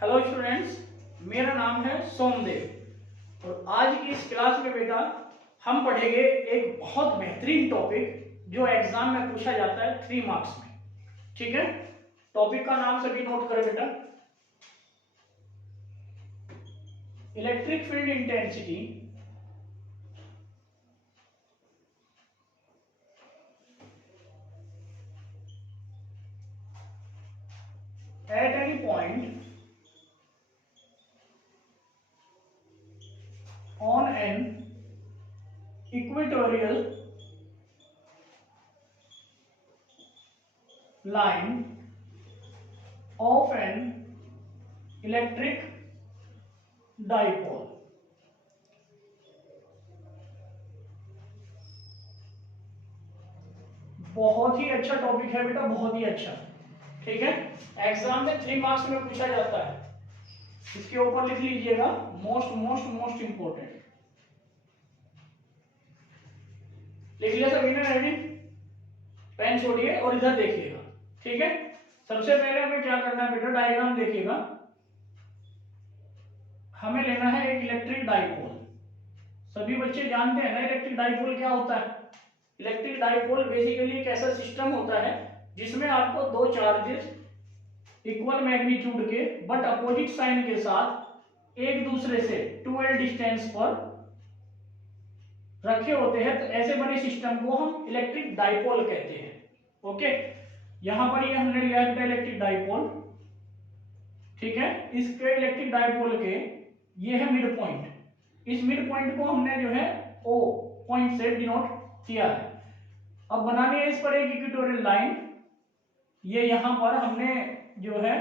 Hello students, मेरा नाम है सोमदेव और आज की इस क्लास में बेटा हम पढ़ेंगे एक बहुत बेहतरीन टॉपिक जो एग्जाम में पूछा जाता है 3 मार्क्स में। ठीक है, टॉपिक का नाम सभी नोट करें बेटा, electric field intensity eight any point on an equatorial line of an electric dipole। बहुत ही अच्छा टॉपिक है बेटा, बहुत ही अच्छा। ठीक है, एग्जाम में 3 मार्क्स में पूछा जाता है, इसके ऊपर लिख लीजिएगा मोस्ट मोस्ट मोस्ट इंपोर्टेंट। लिख लिया सभी ने? रेडी? पेन छोड़िए और इधर देखिएगा। ठीक है, सबसे पहले हमें क्या करना है बेटा, डायग्राम देखिएगा। हमें लेना है एक इलेक्ट्रिक डाइपोल। सभी बच्चे जानते हैं ना इलेक्ट्रिक डाइपोल क्या होता है। इलेक्ट्रिक डाइपोल बेसिकली एक ऐसा सिस्टम होता है जिसमें आपको दो चार्जेस इक्वल मैग्नीट्यूड के बट अपोजिट साइन के साथ एक दूसरे से 2l डिस्टेंस पर रखे होते हैं, तो ऐसे बने सिस्टम को हम इलेक्ट्रिक डाइपोल कहते हैं। ओके, यहां पर ये हमने लिया है इलेक्ट्रिक डाइपोल। ठीक है, इसके इलेक्ट्रिक डाइपोल के ये है मिड पॉइंट। इस मिड पॉइंट को हमने जो है O पॉइंट से डिनोट किया है। अब बनानी है इस पर एक इक्वेटोरियल लाइन। ये यहां पर हमने जो है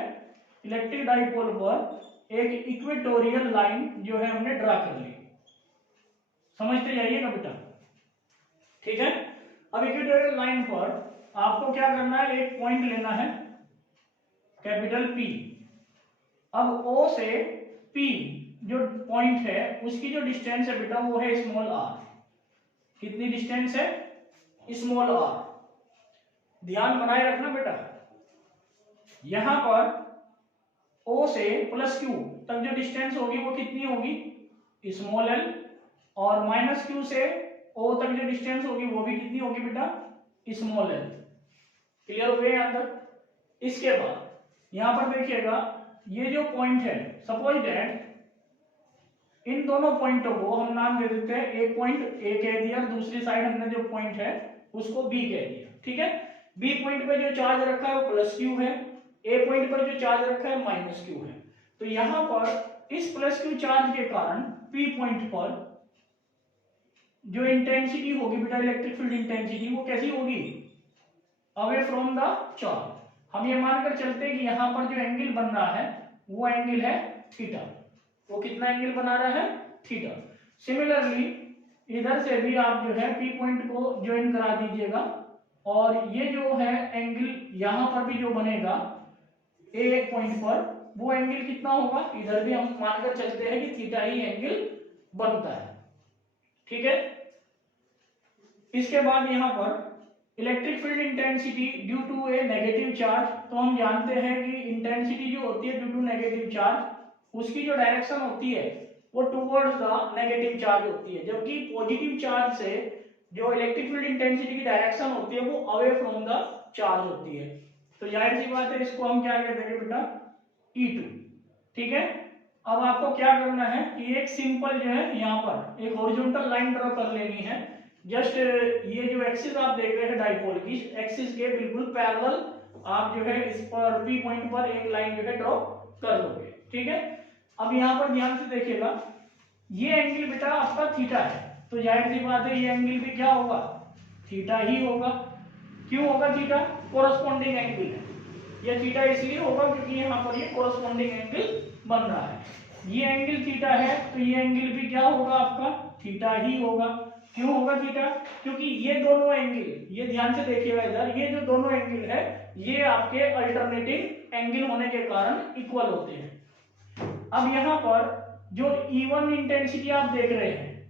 इलेक्ट्रिक डाइपोल पर एक इक्वेटोरियल लाइन जो है हमने ड्रा कर ली। समझते जाइएगा बेटा। ठीक है, अब इक्वेटोरियल लाइन पर आपको क्या करना है, एक पॉइंट लेना है कैपिटल P। अब O से P जो पॉइंट है उसकी जो डिस्टेंस है बेटा वो है स्मॉल r। कितनी डिस्टेंस है? Small r। ध्यान बनाए रखना बेटा, यहां पर O से प्लस Q तक जो डिस्टेंस होगी वो कितनी होगी? Small l। और माइनस Q से O तक जो डिस्टेंस होगी वो भी कितनी होगी बेटा? Small l। क्लियर हो गया यहां तक? इसके बाद यहां पर देखिएगा, ये जो पॉइंट है, सपोज दैट इन दोनों पॉइंटों को हम नाम दे देते हैं, एक पॉइंट A कह दिया, दूसरी साइड हमने जो पॉइंट है उसको B कह दिया। ठीक है, B पॉइंट पे जो चार्ज रखा है वो प्लस Q है, A पॉइंट पर जो चार्ज रखा है माइनस Q है। तो यहां पर इस प्लस Q चार्ज के कारण P पॉइंट पर जो इंटेंसिटी होगी बेटा, इलेक्ट्रिक फील्ड इंटेंसिटी, वो कैसी होगी? Away from the charge. हम ये मानकर चलते हैं कि यहां पर जो एंगल बन रहा है वो एंगल है थीटा। वो कितना एंगल बना रहा है? थीटा। सिमिलरली इधर से भी आप जो है P पॉइंट को ज्वाइन करा दीजिएगा और ये जो है एंगल यहां पर भी जो बनेगा A पॉइंट पर, वो एंगल कितना होगा? इधर भी हम मानकर चलते हैं कि थीटा ही एंगल बनता है। ठीक है, इसके बाद यहां पर electric field intensity due to a negative charge. तो हम जानते हैं कि इंटेंसिटी जो होती है ड्यू टू नेगेटिव चार्ज, उसकी जो डायरेक्शन होती है वो टुवर्ड्स द नेगेटिव चार्ज होती है, जबकि पॉजिटिव चार्ज से जो इलेक्ट्रिक फील्ड इंटेंसिटी की डायरेक्शन होती है वो अवे फ्रॉम द चार्ज होती है। तो जाहिर सी बात है, इसको हम क्या कहते हैं बेटा? E2। ठीक है, अब आपको क्या करना है कि एक सिंपल जो है यहाँ पर एक हॉरिजॉन्टल लाइन ड्रॉ कर लेनी है। जस्ट ये जो एक्सिस आप देख रहे हैं डाइपोल की, एक्सिस के बिल्कुल पैरेलल आप जो है इस पर P पॉइंट पर एक लाइन जो है ड्रॉ कर लोगे। ठीक है, अब यहाँ पर ध्यान से देखिएगा, ये एंगल बेटा आपका थीटा है, तो जाहिर सी बात है ये एंगल भी क्या होगा? थीटा ही होगा। क्यों होगा थीटा? कोरस्पॉन्डिंग एंगल है। ये थीटा इसलिए होगा क्योंकि यहाँ पर ये कोरस्पॉन्डिंग एंगल बन रहा है। ये एंगल थीटा है तो ये एंगल भी क्या होगा? आपका थीटा ही होगा। क्यों होगा थीटा? क्योंकि ये दोनों एंगल, ये ध्यान से देखिएगा इधर, ये जो दोनों एंगल है ये आपके अल्टरनेटिंग एंगल होने के कारण इक्वल होते हैं। अब यहाँ पर जो E1 इंटेंसिटी आप देख रहे हैं,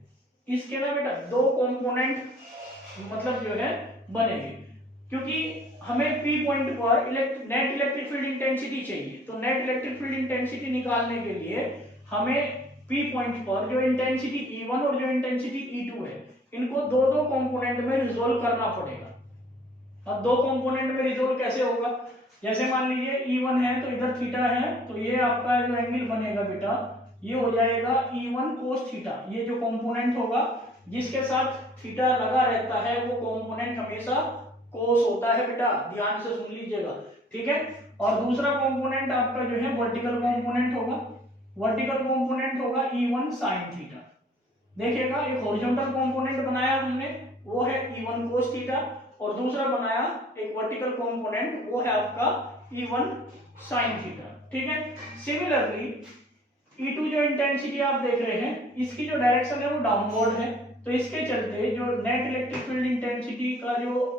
इसके ना बेटा दो कंपोनेंट मतलब जो है बनेंगे, क्योंकि हमें पी पॉइंट पर नेट इलेक्ट्रिक फील्ड इंटेंसिटी चाहिए। तो नेट इलेक्ट्रिक फील्ड इंटेंसिटी निकालने के लिए हमें पी पॉइंट पर जो इंटेंसिटी E1 और जो इंटेंसिटी E2 है, इनको दो दो कंपोनेंट में रिजोल्व करना पड़ेगा। अब दो कंपोनेंट में रिजोल्व कैसे होगा, जैसे मान लीजिए E1 है तो इधर थीटा है, तो ये आपका जो एंगल बनेगा बेटा ये हो जाएगा E1 cos थीटा। ये जो कंपोनेंट होगा जिसके साथ थीटा लगा रहता है वो कंपोनेंट हमेशा कोस होता है बेटा, ध्यान से सुन लीजिएगा, ठीक है। और दूसरा कंपोनेंट आपका जो है वर्टिकल कंपोनेंट होगा, वर्टिकल कंपोनेंट होगा E1 sin थीटा। देखिएगा एक हॉरिजॉन्टल कंपोनेंट बनाया हमने वो है E1 cos थीटा, और दूसरा बनाया एक वर्टिकल कंपोनेंट वो है आपका E1 sin थीटा, ठीक है। सिमिलरली E2 जो इंटेंसिटी आप देख रहे हैं इसकी जो डायरेक्शन है वो डाउनवर्ड है, तो इसके चलते जो नेट इलेक्ट्रिक फील्ड इंटेंसिटी का जो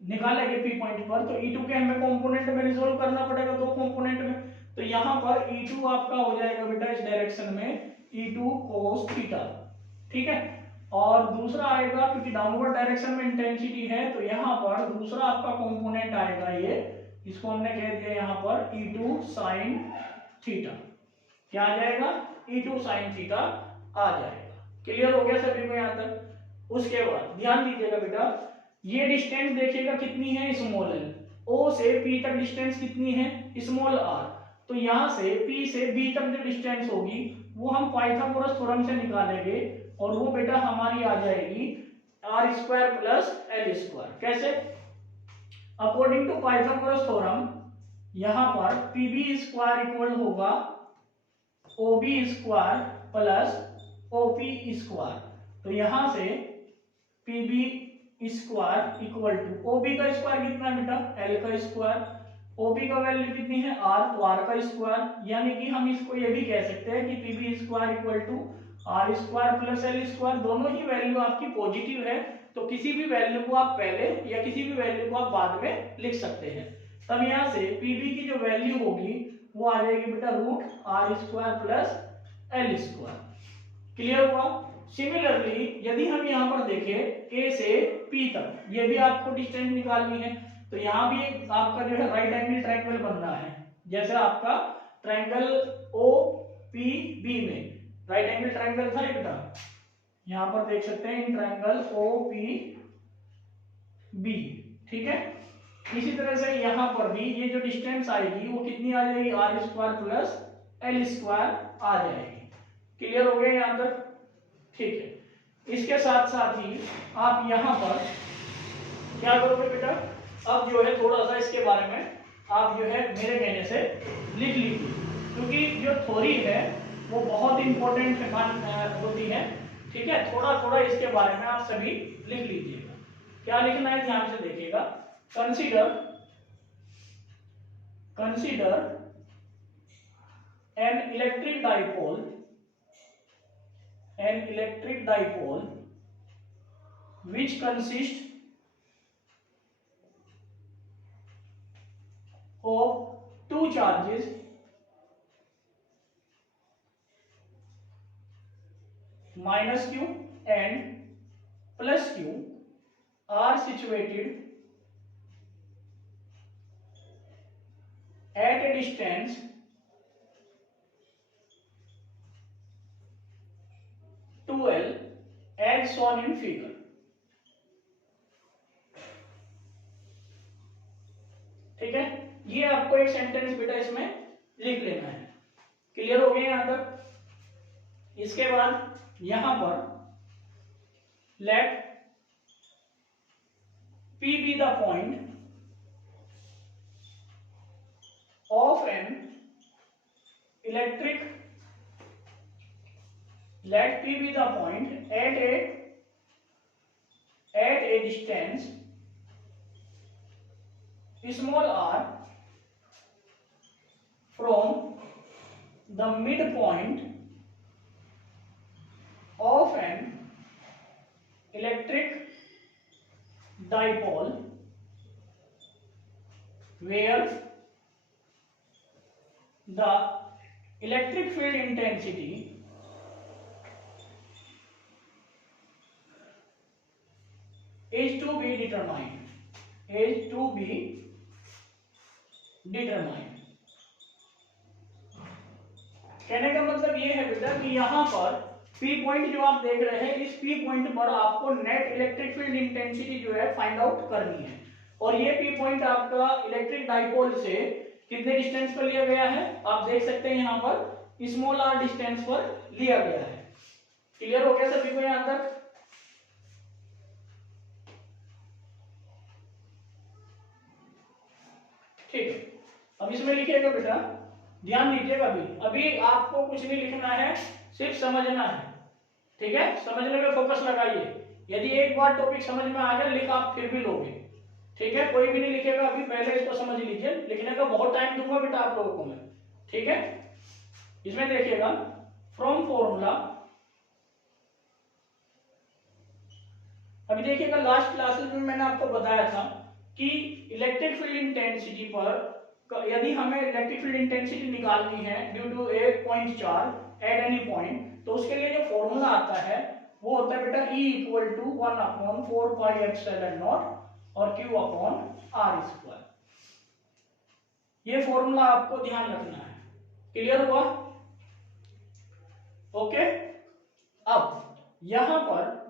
निकालेंगे पी पॉइंट पर, तो E2 के हमें कंपोनेंट में रिजोल्व करना पड़ेगा दो कंपोनेंट में। तो यहाँ पर E2 आपका हो जाएगा बेटा इस डायरेक्शन में E2 cos थीटा, ठीक है। और दूसरा आएगा क्योंकि डाउनवर्ड डायरेक्शन में इंटेंसिटी है तो यहाँ पर दूसरा आपका कंपोनेंट आएगा, ये इसको हमने कह दिया यहाँ पर E2 sin थीटा। क्या आ जाएगा, E2 sin थीटा आ जाएगा। क्लियर हो गया सभी को यहाँ तक। उसके बाद ध्यान दीजिएगा बेटा ये डिस्टेंस देखिएगा कितनी है, स्मॉल एल। ओ से पी तक डिस्टेंस कितनी है, स्मॉल आर। तो यहाँ से पी से बी तक जो डिस्टेंस होगी वो हम पाइथागोरस थ्योरम से निकालेंगे, और वो बेटा हमारी आ जाएगी R square plus L square. कैसे, अकॉर्डिंग टू पाइथागोरस थ्योरम यहाँ पर पी बी स्क्वायर इक्वल होगा O B square plus O P square. तो यहां से P B square equal to O B का स्क्वायर कितना है बेटा, एल का स्क्वायर, ओ बी का वैल्यू कितनी है आर, तो आर का स्क्वायर। यानी कि हम इसको ये भी कह सकते हैं कि P B square equal to R square plus L square. दोनों ही वैल्यू आपकी पॉजिटिव है, तो किसी भी वैल्यू को आप पहले या किसी भी वैल्यू को आप बाद में लिख सकते हैं। तब यहाँ से पी बी की जो वैल्यू होगी वो आ जाएगी बेटा root R square plus L square. Clear हुआ। सिमिलरली यदि हम यहाँ पर देखें ए से पी तक, ये भी आपको डिस्टेंस निकालनी है, तो यहाँ भी आपका जो है राइट एंगल ट्रायंगल बन रहा है। जैसे आपका ट्रायंगल ओ पी बी में राइट एंगल ट्रायंगल था बेटा, यहाँ पर देख सकते हैं in triangle O P B, ठीक है। इसी तरह से यहाँ पर भी ये जो डिस्टेंस आएगी वो कितनी आ जाएगी, R square plus L square आ जाएगी। क्लियर हो गया यहाँ तक, ठीक है। इसके साथ साथ ही आप यहाँ पर क्या करोगे बेटा, अब जो है थोड़ा सा इसके बारे में आप जो है मेरे कहने से लिख लीजिए, क्योंकि जो थ्योरी है वो बहुत इंपॉर्टेंट होती है, ठीक है। थोड़ा थोड़ा इसके बारे में आप सभी लिख लीजिएगा। क्या लिखना है ध्यान से देखिएगा। Consider an electric dipole which consists of two charges minus q and plus q are situated at a distance L as shown in figure। ठीक है, ये आपको एक सेंटेंस बेटा इसमें लिख लेना है। क्लियर हो गया यहां तक। इसके बाद यहां पर late P be the point of an electric, let P be the point at a distance small r from the midpoint of an electric dipole where the electric field intensity is to be determined is to be determined। कहने का मतलब ये है बेटा कि यहाँ पर P point जो आप देख रहे हैं, इस P पॉइंट पर आपको नेट इलेक्ट्रिक फील्ड इंटेंसिटी जो है फाइंड आउट करनी है। और ये P पॉइंट आपका इलेक्ट्रिक डाइपोल से कितने डिस्टेंस पर लिया गया है, आप देख सकते हैं यहाँ पर स्मॉल r डिस्टेंस पर लिया गया है। क्लियर हो गया सभी को यहाँ तक? ठीक है, अब इसमें लिखिएगा बेटा, ध्यान दीजिएगा। अभी आपको कुछ नहीं लिखना है, सिर्फ समझना है। ठीक है, समझने में फोकस लगाइए। यदि एक बार टॉपिक समझ में आ गया, लिख आप फिर भी लोगे। ठीक है, कोई भी नहीं लिखेगा अभी, पहले इसको समझ लीजिए। लिखने का बहुत टाइम दूंगा बेटा आप लोगों को मैं। ठीक है, इसमें देखिएगा, फ्रॉम फॉर्मूला, अभी देखिएगा लास्ट क्लासेस में मैंने आपको बताया था कि इलेक्ट्रिक फील्ड इंटेंसिटी पर यदि हमें इलेक्ट्रिक फील्ड इंटेंसिटी निकालनी है due to a point charge at any point, तो उसके लिए जो फॉर्मूला आता है वो होता है बेटा E equal to 1/4 pi epsilon not और Q अपॉन R स्क्वायर। ये फॉर्मूला आपको ध्यान रखना है। क्लियर हुआ? ओके, अब यहां पर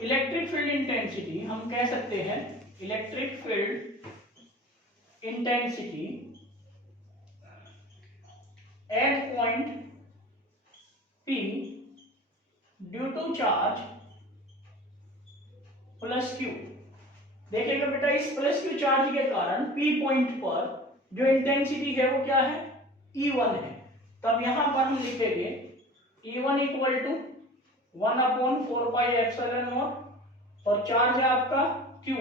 इलेक्ट्रिक फील्ड इंटेंसिटी हम कह सकते हैं, electric field intensity at point P due to charge plus Q। देखिएगा बेटा, इस प्लस Q चार्ज के कारण P पॉइंट पर जो इंटेंसिटी है वो क्या है, E1 है। तब यहां पर हम लिखेंगे E1 equal to 1/4 pi epsilon not और चार्ज है आपका Q,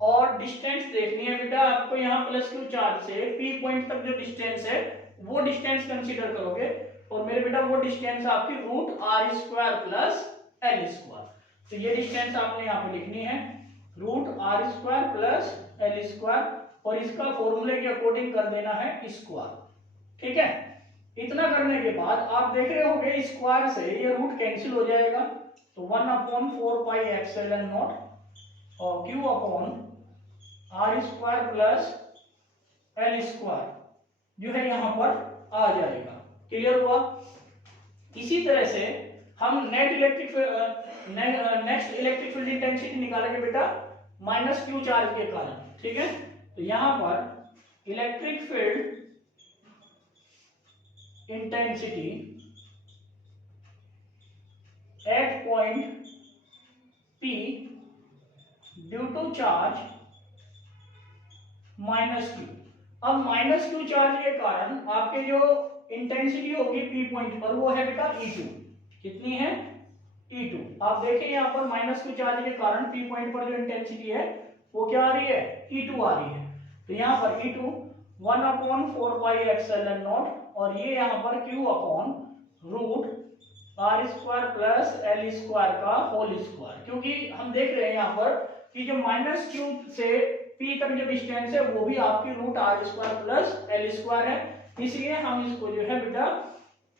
और डिस्टेंस देखनी है बेटा आपको यहाँ प्लस Q चार्ज से P पॉइंट तक जो डिस्टेंस है वो डिस्टेंस कंसीडर करोगे, और मेरे बेटा वो डिस्टेंस आपकी root R square plus L square. तो ये डिस्टेंस आपने यहाँ पे लिखनी है, root R square plus L square, और इसका फॉर्मूले के अकॉर्डिंग कर देना है स्क्वायर। ठीक है, इतना करने के बाद आप देख रहे होगे स्क्वायर से ये रूट कैंसिल हो जाएगा, तो 1/4 पाई एप्सिलॉन नॉट और Q upon R square plus L square जो है यहाँ पर आ जाएगा। क्लियर हुआ? इसी तरह से हम नेक्स्ट इलेक्ट्रिक फील्ड इंटेंसिटी निकालेंगे बेटा माइनस Q चार्ज के कारण। ठीक है, तो यहाँ पर electric field intensity at point P due to charge minus Q। अब माइनस Q चार्ज के कारण आपके जो इंटेंसिटी होगी P पॉइंट पर वो है बेटा E2। कितनी है? E2। आप देखें यहाँ पर माइनस Q चार्ज के कारण P पॉइंट पर जो इंटेंसिटी है वो क्या आ रही है, E2 आ रही है। तो यहाँ पर E2 1/4 पाई एप्सिलॉन नॉट और ये यहाँ पर Q upon root R square plus L square का होल स्क्वायर, क्योंकि हम देख रहे हैं यहाँ पर कि जो माइनस Q से P तक जो डिस्टेंस है वो भी आपकी root R square plus L square है, इसलिए हम इसको जो है बेटा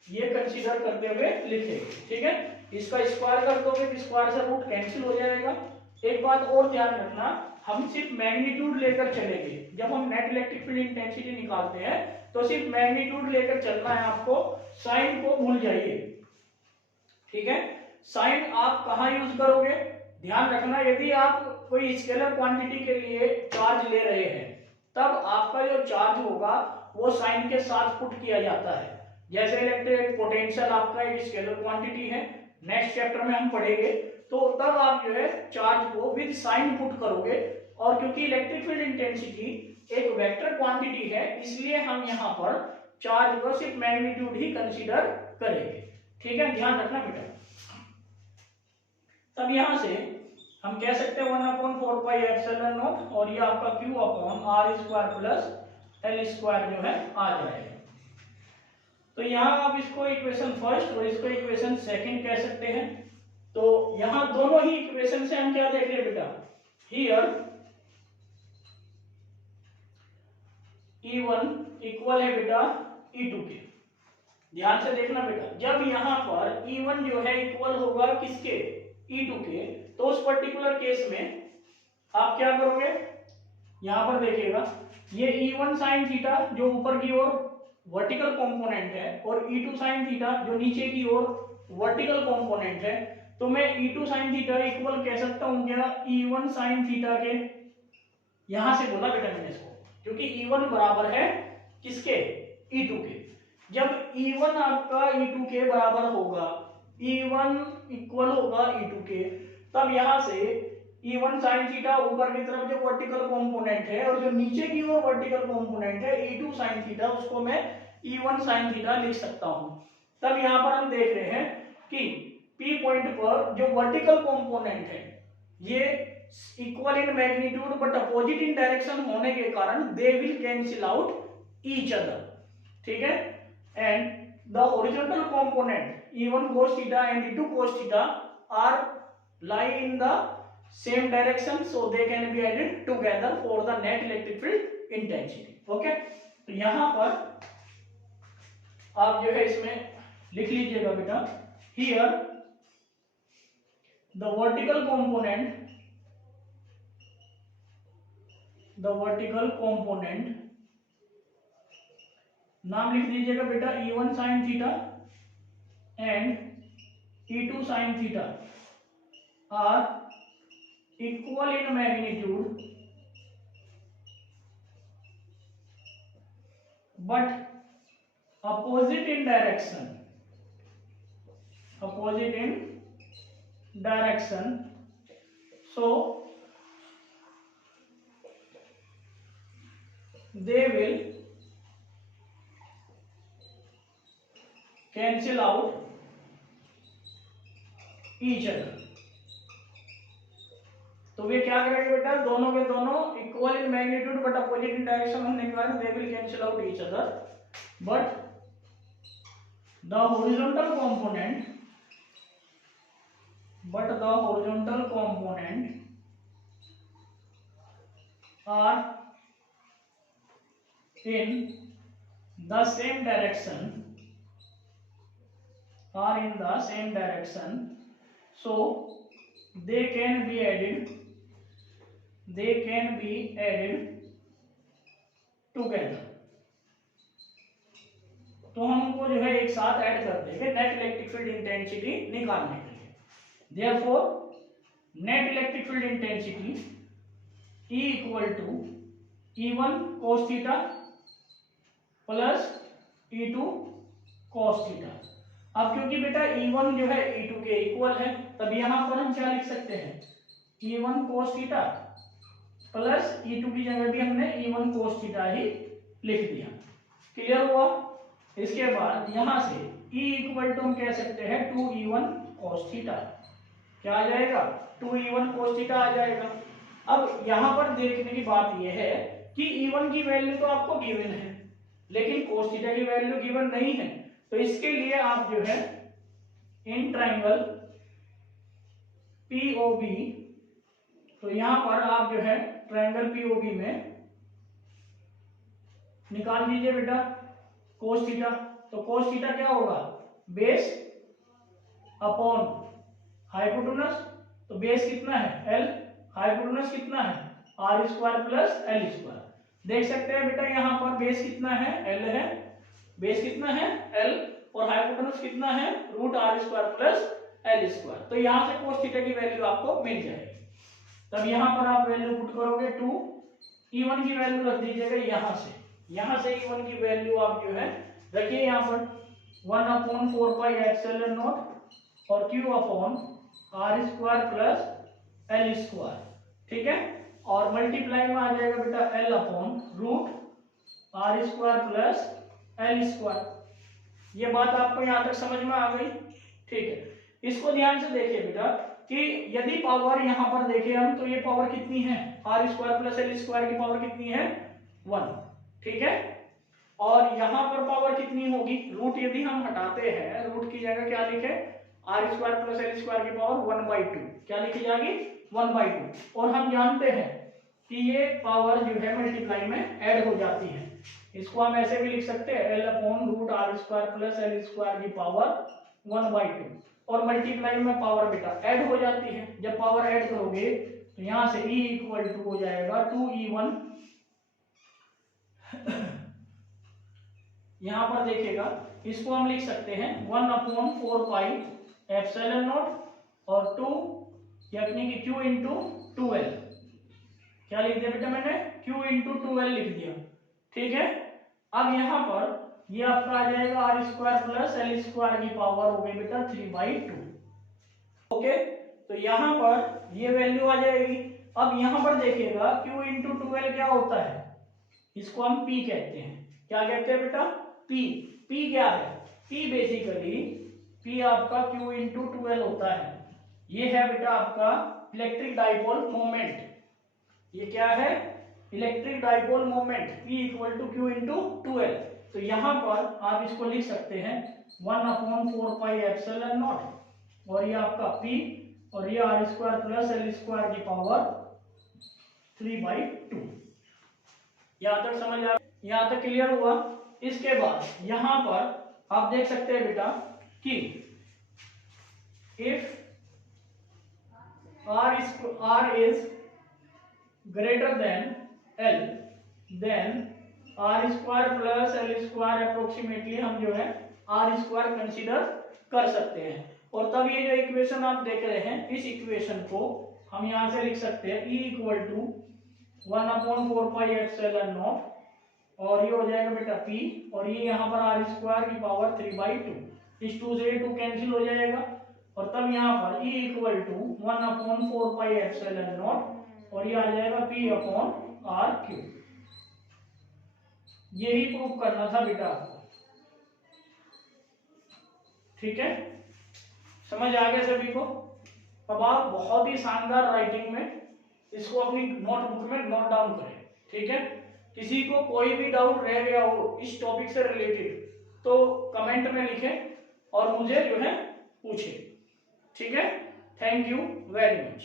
ये कंसीडर करते हुए लिखेंगे। ठीक है, इसका स्क्वायर कर दोगे तो स्क्वायर से रूट कैंसिल हो जाएगा। एक बात और ध्यान रखना, हम सिर्फ मैग्नीट्यूड लेकर चलेंगे। जब हम नेट इलेक्ट्रिक फील्ड इंटेंसिटी निकालते हैं तो सिर्फ मैग्नीट्यूड लेकर चलना है आपको, साइन को भूल जाइए। ठीक है, साइन आप कहाँ यूज करोगे, ध्यान रखना। यदि आप कोई स्केलर क्वांटिटी के लिए चार्ज ले रहे हैं तब आपका जो चार्ज होगा वो साइन के साथ पुट किया जाता है। जैसे इलेक्ट्रिक पोटेंशियल आपका एक स्केलर क्वांटिटी है, नेक्स्ट चैप्टर में हम पढ़ेंगे, तो तब आप जो है चार्ज को विद साइन पुट करोगे। और क्योंकि इलेक्ट्रिक फील्ड इंटेंसिटी एक वेक्टर क्वांटिटी है, इसलिए हम यहाँ पर चार्ज को सिर्फ मैग्नीट्यूड ही कंसीडर करेंगे। ठीक है, ध्यान रखना बेटा। तब यहां से हम कह सकते हैं 1/4 पाई एप्सिलॉन नॉट और ये आपका Q upon R square plus L square जो है आ जाएगा। तो यहाँ आप इसको इक्वेशन फर्स्ट और इसको इक्वेशन सेकंड कह सकते हैं। तो यहाँ दोनों ही इक्वेशन से हम क्या देख रहे हैं बेटा, हियर E1 इक्वल है बेटा E2 के। ध्यान से देखना बेटा, जब यहाँ पर E1 जो है इक्वल होगा किसके, E2 के, तो उस पर्टिकुलर केस में आप क्या करोगे, यहां पर देखिएगा ये E1 sin थीटा जो ऊपर की ओर वर्टिकल कंपोनेंट है और E2 sin थीटा जो नीचे की ओर वर्टिकल कंपोनेंट है, तो मैं E2 sin थीटा इक्वल कह सकता हूं क्या E1 sin थीटा के, यहां से बोला बेटा मैंने इसको, क्योंकि E1 बराबर है किसके, E2 के। जब E1 आपका E2 के बराबर होगा, E1 इक्वल होगा E2 के, तब यहां से E1 sin थीटा ऊपर की तरफ जो वर्टिकल कंपोनेंट है और जो नीचे की ओर वर्टिकल कंपोनेंट है E2 sin थीटा, उसको मैं E1 sin थीटा लिख सकता हूं। तब यहां पर हम देख रहे हैं कि P पॉइंट पर जो वर्टिकल कंपोनेंट है ये equal in magnitude but opposite in direction होने के कारण they will cancel out each other, ठीक है। And the horizontal component E1 cos theta and E2 cos theta are lie in the same direction, so they can be added together for the net electric field intensity. Okay, तो यहां पर आप जो है इसमें लिख लीजिएगा बेटा, here the vertical component नाम लिख दीजिएगा बेटा E1 sin theta and E2 sin theta are equal in magnitude but opposite in direction, so they will cancel out each other। तो वे क्या करेंगे बेटा, दोनों के दोनों equal in magnitude but opposite in direction होने के कारण they will cancel out each other, but the horizontal component are in the same direction, so they can be added together। तो हम उनको जो है एक साथ ऐड कर देंगे नेट इलेक्ट्रिक फील्ड इंटेंसिटी निकालने के लिए। Therefore net electric field intensity E equal to E1 cos theta plus E2 cos theta. अब क्योंकि बेटा E1 जो है E2 के इक्वल है, तब यहां पर हम क्या लिख सकते हैं, E1 cos theta plus E2 की जगह भी हमने E1 cos थीटा ही लिख दिया। क्लियर हुआ। इसके बाद यहां से E इक्वल टू हम कह सकते हैं 2E1 cos थीटा, क्या आ जाएगा, 2E1 cos थीटा आ जाएगा। अब यहां पर देखने की बात यह है कि E1 की वैल्यू तो आपको गिवन है, लेकिन cos थीटा की वैल्यू गिवन नहीं है, तो इसके लिए आप जो है इन ट्राइंगल POB, तो यहां पर आप जो है ट्राइंगल POB में निकाल दीजिए बेटा cos थीटा। तो cos थीटा क्या होगा, बेस अपॉन हाइपोटेनस, तो बेस कितना है L, हाइपोटेनस कितना है R square plus L square. देख सकते हैं बेटा यहाँ पर बेस कितना है L है, बेस कितना है L और हाइपोटेनस कितना है root R square plus L square. तो यहाँ से cos थीटा की वैल्यू आपको मिल जाएगी। तब यहाँ पर आप वैल्यू पुट करोगे 2, E1 की वैल्यू रख दीजिएगा यहाँ से E1 की वैल्यू आप जो है रखिए यहाँ पर 1/4 पाई एप्सिलॉन नॉट और Q upon R square plus L square, ठीक है। और मल्टीप्लाई में आ जाएगा बेटा L upon root R square plus L square. ये बात आपको यहाँ तक समझ में आ गई, ठीक है। इसको ध्यान से देखिए बेटा कि यदि पावर यहाँ पर देखें हम, तो ये पावर कितनी है R square plus L square की पावर कितनी है 1, ठीक है। और यहाँ पर पावर कितनी होगी, रूट यदि हम हटाते हैं, रूट की जगह क्या लिखे R square plus L square की पावर 1/2, क्या लिखी जाएगी 1/2। और हम जानते हैं कि ये पावर जो है मल्टीप्लाई में ऐड हो जाती है, इसको हम ऐसे भी लिख सकते हैं L upon root R square plus L square की पावर 1/2। और मल्टीप्लाई में पावर बेटा ऐड हो जाती है। जब पावर ऐड करोगे तो यहां से E इक्वल टू हो जाएगा 2E1, यहां पर देखिएगा इसको हम लिख सकते हैं 1/4 पाई एप्सिलॉन नॉट और 2 यानी कि Q इंटू 2L। क्या लिख दिया बेटा मैंने? Q इंटू 2L लिख दिया। ठीक है, अब यहां पर ये आपका आ जाएगा R square plus L square की पावर हो गई बेटा 3/2। ओके, तो यहां पर ये वैल्यू आ जाएगी। अब यहां पर देखिएगा Q इंटू 2L क्या होता है, इसको हम P कहते हैं। क्या कहते हैं बेटा? P। P क्या है? P बेसिकली P आपका Q इंटू 2L होता है। ये है बेटा आपका इलेक्ट्रिक डाइपोल मोमेंट। ये क्या है? Electric dipole moment P equal to Q into 2L। तो यहां पर आप इसको लिख सकते हैं 1/4 पाई एप्सिलॉन नॉट और ये आपका P और ये R square plus L square की पावर 3/2। यहां तक समझ आ, यहां तक क्लियर हुआ? इसके बाद यहां पर आप देख सकते हैं बेटा कि if R is greater than L, then R square plus L square approximately हम जो है R स्क्वायर कंसिडर कर सकते हैं। और तब ये जो इक्वेशन आप देख रहे हैं, इस इक्वेशन को हम यहां से लिख सकते हैं E equal to 1/4 pi epsilon not और ये हो जाएगा बेटा P और ये यहाँ पर R स्क्वायर की पावर 3/2। इस 2 से 2 कैंसिल हो जाएगा और तब यहाँ पर E equal to 1/4 pi epsilon not और ये आ जाएगा P अपॉन R3। यही प्रूफ करना था बेटा आपको। ठीक है, समझ आ गया सभी को? अब आप बहुत ही शानदार राइटिंग में इसको अपनी नोटबुक में नोट डाउन करें। ठीक है, किसी को कोई भी डाउट रह गया हो इस टॉपिक से रिलेटेड तो कमेंट में लिखें और मुझे जो है पूछें। ठीक है, थैंक यू वेरी मच।